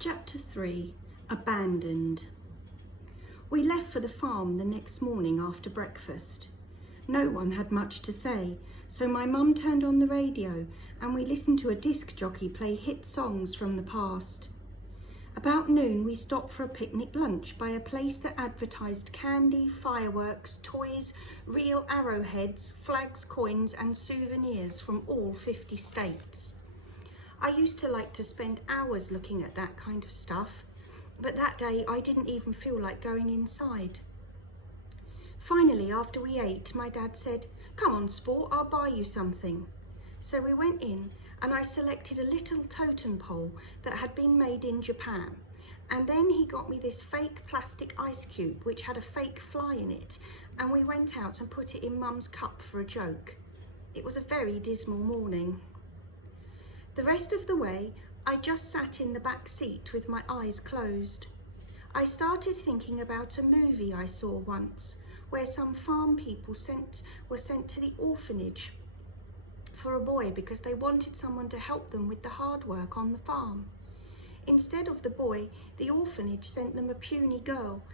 Chapter 3. Abandoned. We left for the farm the next morning after breakfast. No one had much to say, so my mum turned on the radio and we listened to a disc jockey play hit songs from the past. About noon we stopped for a picnic lunch by a place that advertised candy, fireworks, toys, real arrowheads, flags, coins and souvenirs from all 50 states. I used to like to spend hours looking at that kind of stuff, but that day I didn't even feel like going inside. Finally, after we ate, my dad said, "Come on, sport, I'll buy you something." So we went in and I selected a little totem pole that had been made in Japan. And then he got me this fake plastic ice cube which had a fake fly in it, and we went out and put it in Mum's cup for a joke. It was a very dismal morning. The rest of the way, I just sat in the back seat with my eyes closed. I started thinking about a movie I saw once, where some farm people were sent to the orphanage for a boy because they wanted someone to help them with the hard work on the farm. Instead of the boy, the orphanage sent them a puny girl,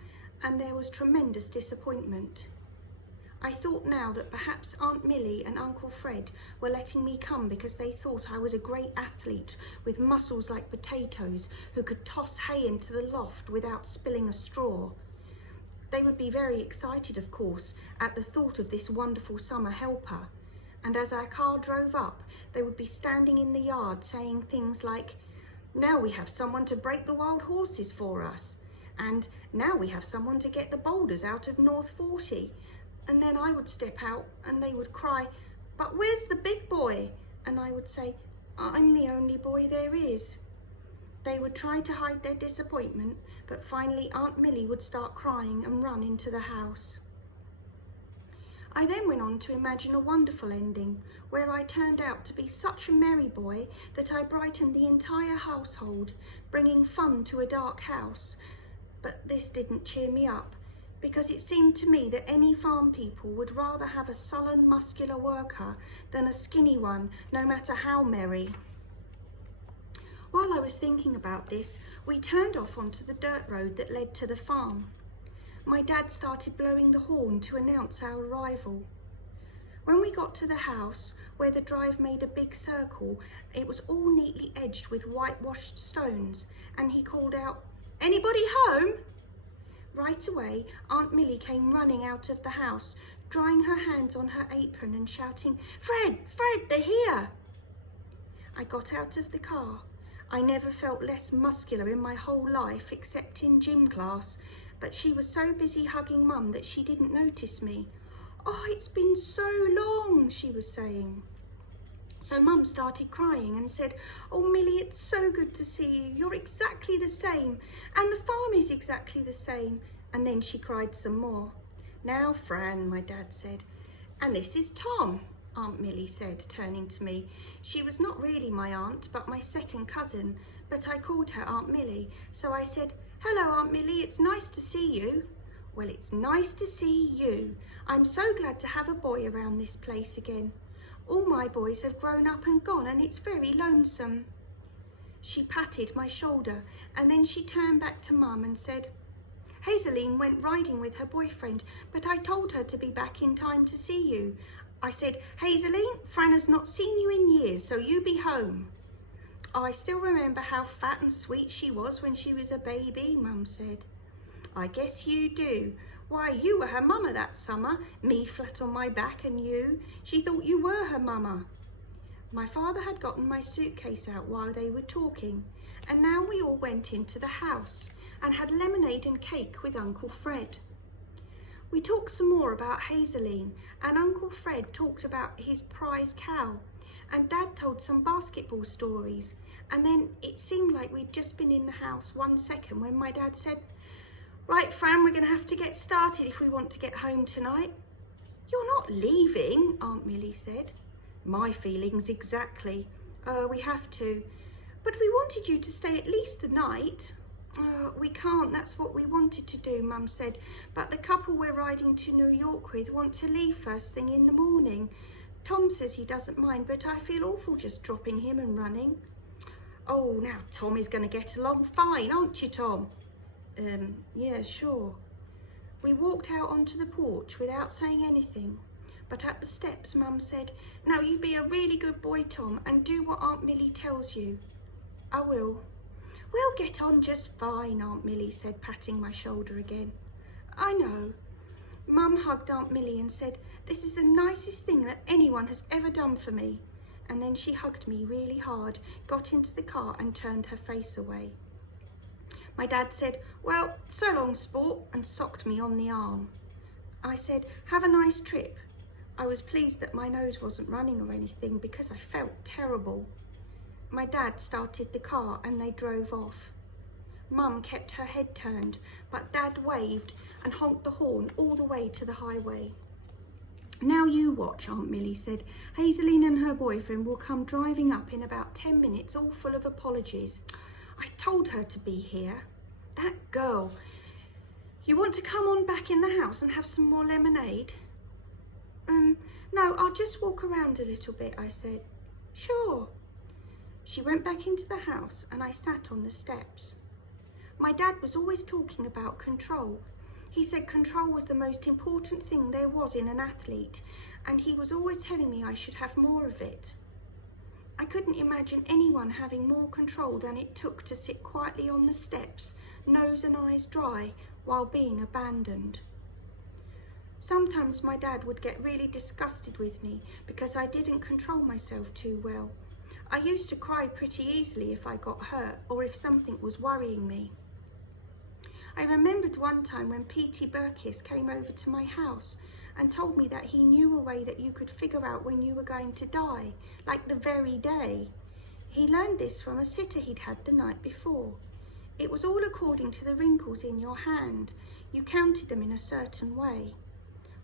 and there was tremendous disappointment. I thought now that perhaps Aunt Millie and Uncle Fred were letting me come because they thought I was a great athlete with muscles like potatoes who could toss hay into the loft without spilling a straw. They would be very excited, of course, at the thought of this wonderful summer helper. And as our car drove up, they would be standing in the yard saying things like, "Now we have someone to break the wild horses for us," and "Now we have someone to get the boulders out of North 40. And then I would step out and they would cry, "But where's the big boy?" And I would say, "I'm the only boy there is." They would try to hide their disappointment, but finally Aunt Millie would start crying and run into the house. I then went on to imagine a wonderful ending, where I turned out to be such a merry boy that I brightened the entire household, bringing fun to a dark house. But this didn't cheer me up, because it seemed to me that any farm people would rather have a sullen, muscular worker than a skinny one, no matter how merry. While I was thinking about this, we turned off onto the dirt road that led to the farm. My dad started blowing the horn to announce our arrival. When we got to the house, where the drive made a big circle, it was all neatly edged with whitewashed stones, and he called out, "Anybody home?" Right away, Aunt Millie came running out of the house, drying her hands on her apron and shouting, "Fred, Fred, they're here!" I got out of the car. I never felt less muscular in my whole life except in gym class, but she was so busy hugging Mum that she didn't notice me. "Oh, it's been so long," she was saying. So Mum started crying and said, "Oh, Millie, it's so good to see you. You're exactly the same. And the farm is exactly the same." And then she cried some more. "Now, Fran," my dad said. "And this is Tom," Aunt Millie said, turning to me. She was not really my aunt, but my second cousin, but I called her Aunt Millie. So I said, "Hello, Aunt Millie, it's nice to see you." "Well, it's nice to see you. I'm so glad to have a boy around this place again. All my boys have grown up and gone, and it's very lonesome." She patted my shoulder, and then she turned back to Mum and said, "Hazeline went riding with her boyfriend, but I told her to be back in time to see you. I said, 'Hazeline, Fran has not seen you in years, so you be home.'" "I still remember how fat and sweet she was when she was a baby," Mum said. "I guess you do. Why, you were her mama that summer, me flat on my back and you. She thought you were her mama." My father had gotten my suitcase out while they were talking, and now we all went into the house and had lemonade and cake with Uncle Fred. We talked some more about Hazeline, and Uncle Fred talked about his prize cow, and Dad told some basketball stories, and then it seemed like we'd just been in the house 1 second when my dad said, "Right, Fran, we're going to have to get started if we want to get home tonight." "You're not leaving," Aunt Millie said. "My feelings exactly. We have to. But we wanted you to stay at least the night." "We can't, that's what we wanted to do," Mum said, "but the couple we're riding to New York with want to leave first thing in the morning. Tom says he doesn't mind, but I feel awful just dropping him and running." Oh, now Tom is going to get along fine, aren't you, Tom? Yeah, sure. We walked out onto the porch without saying anything, but at the steps Mum said, "Now you be a really good boy, Tom, and do what Aunt Millie tells you." "I will." "We'll get on just fine," Aunt Millie said, patting my shoulder again. "I know." Mum hugged Aunt Millie and said, "This is the nicest thing that anyone has ever done for me." And then she hugged me really hard, got into the car and turned her face away. My dad said, "Well, so long, sport," and socked me on the arm. I said, "Have a nice trip." I was pleased that my nose wasn't running or anything because I felt terrible. My dad started the car and they drove off. Mum kept her head turned, but Dad waved and honked the horn all the way to the highway. "Now you watch," Aunt Millie said. "Hazeline and her boyfriend will come driving up in about 10 minutes, all full of apologies. I told her to be here. That girl. You want to come on back in the house and have some more lemonade?" No, I'll just walk around a little bit," I said. "Sure." She went back into the house and I sat on the steps. My dad was always talking about control. He said control was the most important thing there was in an athlete, and he was always telling me I should have more of it. I couldn't imagine anyone having more control than it took to sit quietly on the steps, nose and eyes dry, while being abandoned. Sometimes my dad would get really disgusted with me because I didn't control myself too well. I used to cry pretty easily if I got hurt or if something was worrying me. I remembered one time when P.T. Burkiss came over to my house and told me that he knew a way that you could figure out when you were going to die, like the very day. He learned this from a sitter he'd had the night before. It was all according to the wrinkles in your hand. You counted them in a certain way.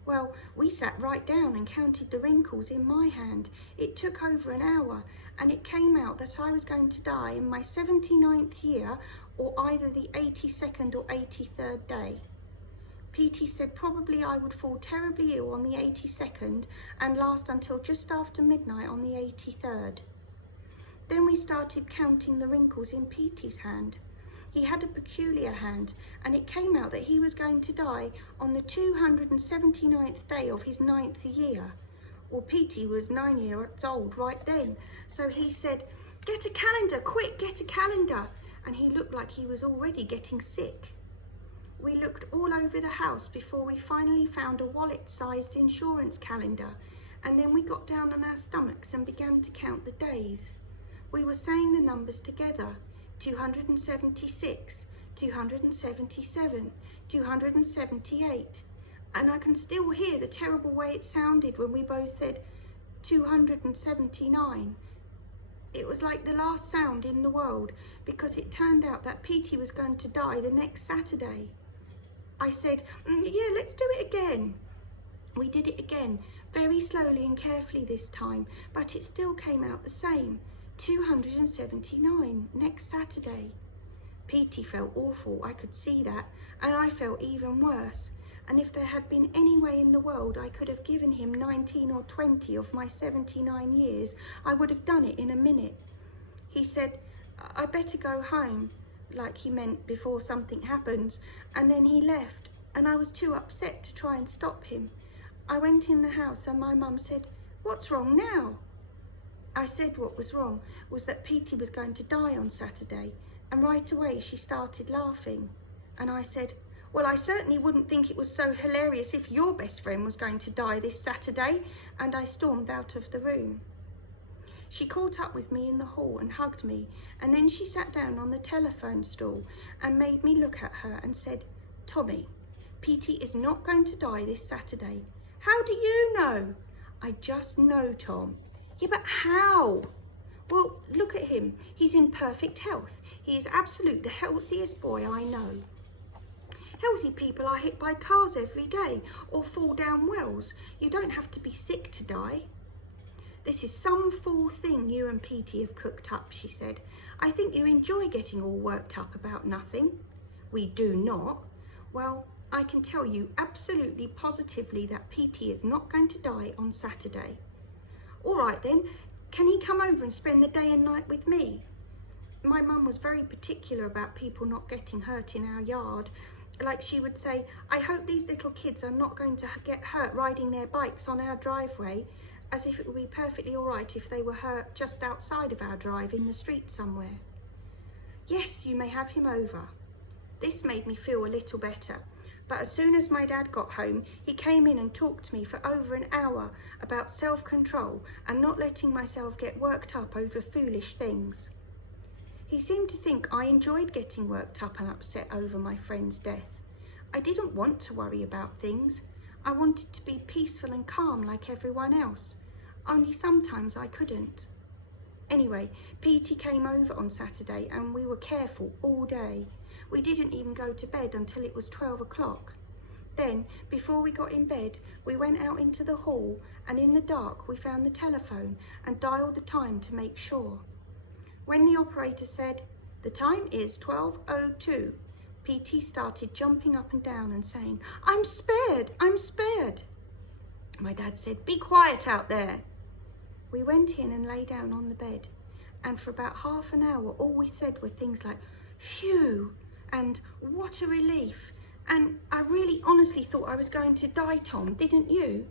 Well, we sat right down and counted the wrinkles in my hand. It took over an hour, and it came out that I was going to die in my 79th year, or either the 82nd or 83rd day. P.T. said probably I would fall terribly ill on the 82nd and last until just after midnight on the 83rd. Then we started counting the wrinkles in P.T.'s hand. He had a peculiar hand, and it came out that he was going to die on the 279th day of his 9th year. Well, P.T. was 9 years old right then, so he said, "Get a calendar, quick, get a calendar," and he looked like he was already getting sick. We looked all over the house before we finally found a wallet-sized insurance calendar, and then we got down on our stomachs and began to count the days. We were saying the numbers together. 276, 277, 278, and I can still hear the terrible way it sounded when we both said 279. It was like the last sound in the world, because it turned out that P.T. was going to die the next Saturday. I said, "Yeah, let's do it again." We did it again, very slowly and carefully this time, but it still came out the same. 279, next Saturday. P.T. felt awful, I could see that, and I felt even worse. And if there had been any way in the world I could have given him 19 or 20 of my 79 years, I would have done it in a minute. He said, "I better go home," like he meant before something happens, and then he left, and I was too upset to try and stop him. I went in the house and my mum said, "What's wrong now?" I said what was wrong was that P.T. was going to die on Saturday, and right away she started laughing. And I said, "Well, I certainly wouldn't think it was so hilarious if your best friend was going to die this Saturday," and I stormed out of the room. She caught up with me in the hall and hugged me, and then she sat down on the telephone stool and made me look at her and said, "Tommy, P.T. is not going to die this Saturday." "How do you know?" "I just know, Tom." "Yeah, but how?" "Well, look at him. He's in perfect health. He is absolute the healthiest boy I know. Healthy people are hit by cars every day or fall down wells. You don't have to be sick to die." "This is some fool thing you and P.T. have cooked up," she said. "I think you enjoy getting all worked up about nothing." "We do not." "Well, I can tell you absolutely positively that P.T. is not going to die on Saturday." "All right then, can he come over and spend the day and night with me?" My mum was very particular about people not getting hurt in our yard. Like, she would say, I hope these little kids are not going to get hurt riding their bikes on our driveway, as if it would be perfectly all right if they were hurt just outside of our drive in the street somewhere. Yes, you may have him over. This made me feel a little better. But as soon as my dad got home, he came in and talked to me for over an hour about self-control and not letting myself get worked up over foolish things. He seemed to think I enjoyed getting worked up and upset over my friend's death. I didn't want to worry about things. I wanted to be peaceful and calm like everyone else. Only sometimes I couldn't. Anyway, Petey came over on Saturday and we were careful all day. We didn't even go to bed until it was 12 o'clock. Then, before we got in bed, we went out into the hall and in the dark we found the telephone and dialed the time to make sure. When the operator said, "The time is 12:02, Petey started jumping up and down and saying, I'm spared, I'm spared. My dad said, be quiet out there. We went in and lay down on the bed, and for about half an hour all we said were things like, phew, and what a relief, and I really honestly thought I was going to die, Tom, didn't you?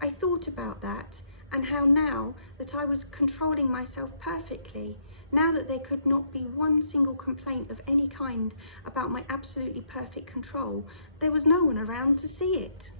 I thought about that and how now that I was controlling myself perfectly, now that there could not be one single complaint of any kind about my absolutely perfect control, there was no one around to see it.